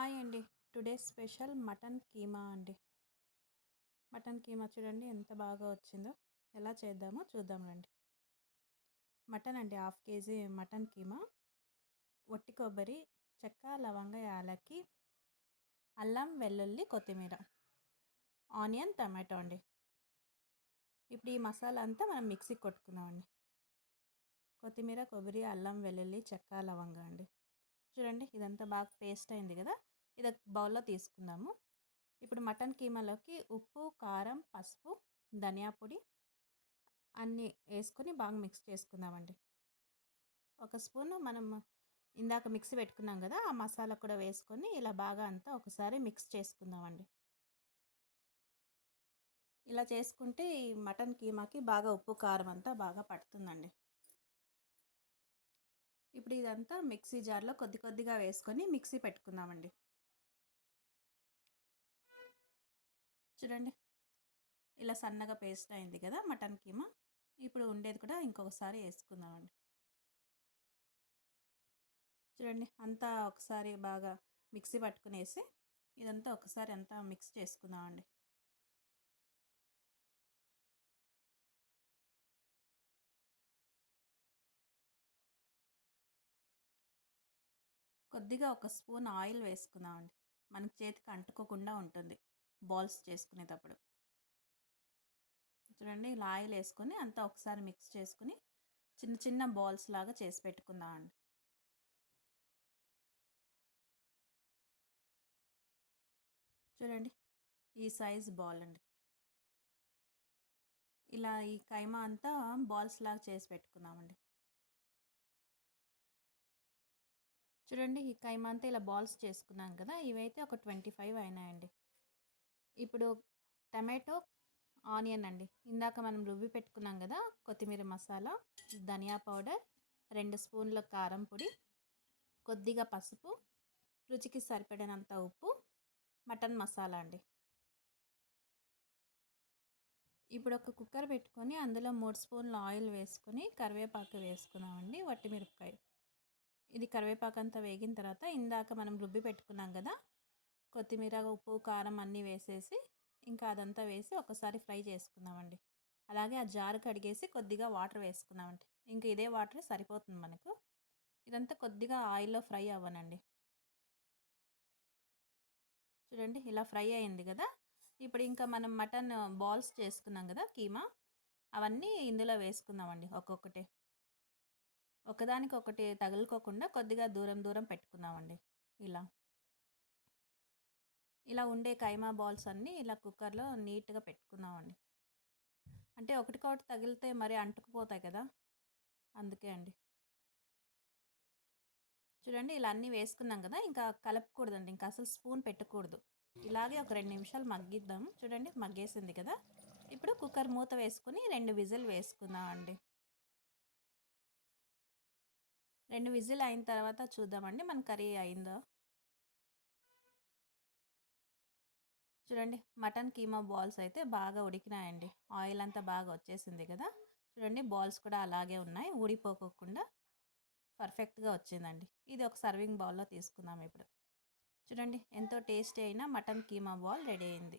Hi అండి. Today special mutton keema అండి. Mutton keema చూడండి ఎంత బాగా వచ్చిందో. ఎలా చేద్దామో చూద్దాం రండి. మటన్ అండి, హాఫ్ కేజీ మటన్ కీమా, ఒట్టి కొబ్బరి, చెక్క, లవంగ, యాలకి, అల్లం, వెల్లుల్లి, కొత్తిమీర, ఆనియన్, టమాటో అండి. ఇప్పుడు ఈ మసాలా అంతా మనం మిక్సీకి కొట్టుకుందామండి. కొత్తిమీర, కొబ్బరి, అల్లం, వెల్లుల్లి, చెక్క, లవంగ అండి. చూడండి ఇదంతా బాగా పేస్ట్ అయింది కదా. ఇది బౌల్లో తీసుకుందాము. ఇప్పుడు మటన్ కీమాలోకి ఉప్పు, కారం, పసుపు, ధనియా పొడి అన్నీ వేసుకొని బాగా మిక్స్ చేసుకుందామండి. ఒక స్పూను మనం ఇందాక మిక్సీ పెట్టుకున్నాం కదా, ఆ మసాలా కూడా వేసుకొని ఇలా బాగా అంతా ఒకసారి మిక్స్ చేసుకుందామండి. ఇలా చేసుకుంటే ఈ మటన్ కీమాకి బాగా ఉప్పు, కారం అంతా బాగా పడుతుందండి. ఇప్పుడు ఇదంతా మిక్సీ జార్లో కొద్ది కొద్దిగా వేసుకొని మిక్సీ పెట్టుకుందామండి. చూడండి ఇలా సన్నగా పేస్ట్ అయింది కదా మటన్ కీమా. ఇప్పుడు ఉండేది కూడా ఇంకొకసారి వేసుకుందామండి. చూడండి అంతా ఒకసారి బాగా మిక్సీ పట్టుకునేసి ఇదంతా ఒకసారి అంతా మిక్స్ చేసుకుందామండి. కొద్దిగా ఒక స్పూన్ ఆయిల్ వేసుకుందామండి. మనకి చేతికి అంటుకోకుండా ఉంటుంది బాల్స్ చేసుకునేటప్పుడు. చూడండి ఇలా ఆయిల్ వేసుకొని అంతా ఒకసారి మిక్స్ చేసుకుని చిన్న చిన్న బాల్స్ లాగా చేసి పెట్టుకుందామండి. చూడండి ఈ సైజ్ బాల్ అండి. ఇలా ఈ కైమా అంతా బాల్స్ లాగా చేసి పెట్టుకుందామండి. చూడండి ఈ కైమా అంతా ఇలా బాల్స్ చేసుకున్నాం కదా, ఇవైతే ఒక 25 అయినాయండి. ఇప్పుడు టమాటో, ఆనియన్ అండి. ఇందాక మనం రుబ్బి పెట్టుకున్నాం కదా, కొత్తిమీర మసాలా, ధనియా పౌడర్, 2 స్పూన్ల కారం పొడి, కొద్దిగా పసుపు, రుచికి సరిపడినంత ఉప్పు, మటన్ మసాలా అండి. ఇప్పుడు ఒక కుక్కర్ పెట్టుకొని అందులో 3 స్పూన్ల ఆయిల్ వేసుకొని కరివేపాకు వేసుకున్నామండి, వట్టిమిరపకాయ. ఇది కరివేపాకు అంతా వేగిన తర్వాత ఇందాక మనం రుబ్బి పెట్టుకున్నాం కదా, కొత్తిమీర, ఉప్పు, కారం అన్నీ వేసేసి ఇంకా అదంతా వేసి ఒకసారి ఫ్రై చేసుకుందామండి. అలాగే ఆ జారు కడిగేసి కొద్దిగా వాటర్ వేసుకుందామండి. ఇంక ఇదే వాటర్ సరిపోతుంది మనకు. ఇదంతా కొద్దిగా ఆయిల్లో ఫ్రై అవ్వనండి. చూడండి ఇలా ఫ్రై అయింది కదా. ఇప్పుడు ఇంకా మనం మటన్ బాల్స్ చేసుకున్నాం కదా కీమా, అవన్నీ ఇందులో వేసుకుందామండి ఒక్కొక్కటి. ఒకదానికి ఒకటి తగులుకోకుండా కొద్దిగా దూరం దూరం పెట్టుకుందామండి. ఇలా ఇలా ఉండే కైమా బాల్స్ అన్నీ ఇలా కుక్కర్లో నీట్గా పెట్టుకుందామండి. అంటే ఒకటికొకటి తగిలితే మరి అంటుకుపోతాయి కదా, అందుకే అండి. చూడండి ఇలా అన్నీ వేసుకున్నాం కదా, ఇంకా కలపకూడదండి, ఇంకా అసలు స్పూన్ పెట్టకూడదు. ఇలాగే ఒక 2 నిమిషాలు మగ్గిద్దాం. చూడండి మగ్గేసింది కదా. ఇప్పుడు కుక్కర్ మూత వేసుకుని 2 విజిల్ వేసుకుందామండి. 2 విజిల్ అయిన తర్వాత చూద్దామండి మన కర్రీ అయిందో. చూడండి మటన్ కీమా బాల్స్ అయితే బాగా ఉడికినాయండి. ఆయిల్ అంతా బాగా వచ్చేసింది కదా. చూడండి బాల్స్ కూడా అలాగే ఉన్నాయి, ఊడిపోకోకుండా పర్ఫెక్ట్గా వచ్చిందండి. ఇది ఒక సర్వింగ్ బౌల్లో తీసుకుందాం ఇప్పుడు. చూడండి ఎంతో టేస్టీ అయిన మటన్ కీమా బాల్ రెడీ అయింది.